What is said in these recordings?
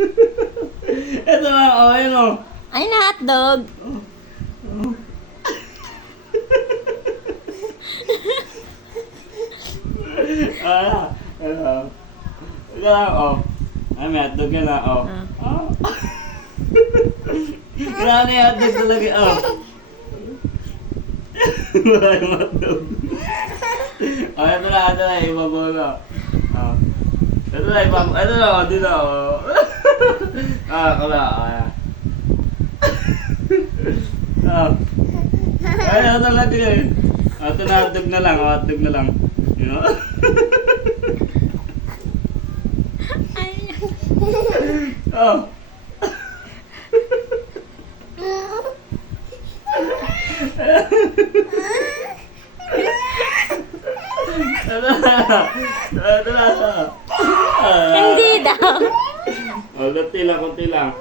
Ito na, oh, ayun oh. Ay, na hotdog. Ah, ano. Ito lang, oh. Ay, may hotdog ka na, oh. Ah. Ah. Grabe yung hotdog talaga, oh. Wala yung hotdog. Oh, ito na, ito na, ibabaw na. Oh. Ito na, ibabaw. Ito na, oh, dito, oh. Ah, kala, ah. Ah. Ay, ito talaga eh. Ah, Ito na, hotdog na lang, hotdog na lang. You know? Oh. Ano na? Ano na? Oh, konti lang, konti lang.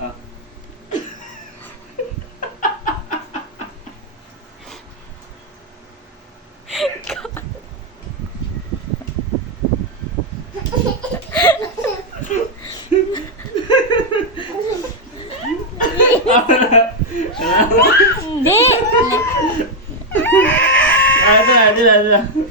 Ah. Hindi. Ah, ito na, ito na, ito na.